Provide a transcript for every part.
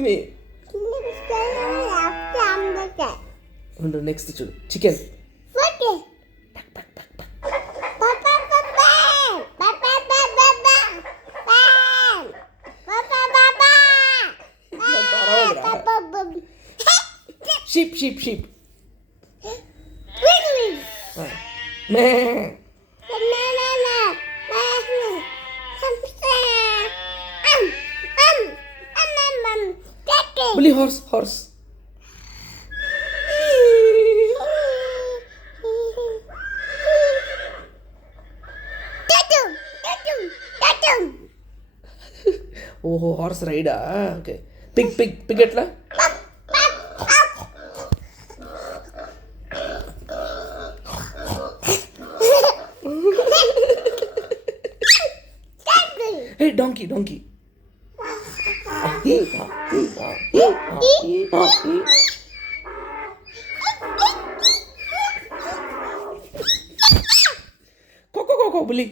మిమి ఉండు నెక్స్ట్ చూడు chicken sheep sheep sheep మే బులి హార్స్ హార్స్ ఓహో హార్స్ రైడా ఓకే పిగ్ పిగ్ పిగ్ ఎట్లా హే డాంకీ డాంకీ కోకో కోకో బులి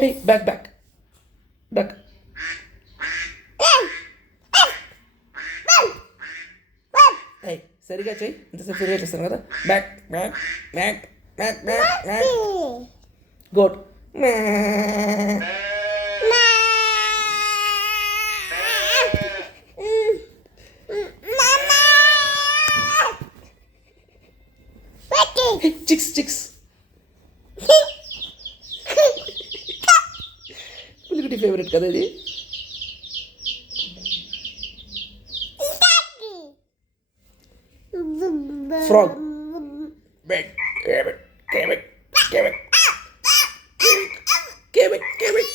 Hey, back, back. Duck. Hey, సరిగా చెయ్యి ఇంతసేపు సరిగా చేస్తాను కదా back back back back back back good chicks chicks పులిగుటి ఫేవరెట్ కదా ఇది ఫ్రాగ్ బెగ్ కేబెట్ కేబెట్ కేబెట్ కేబెట్ కేబెట్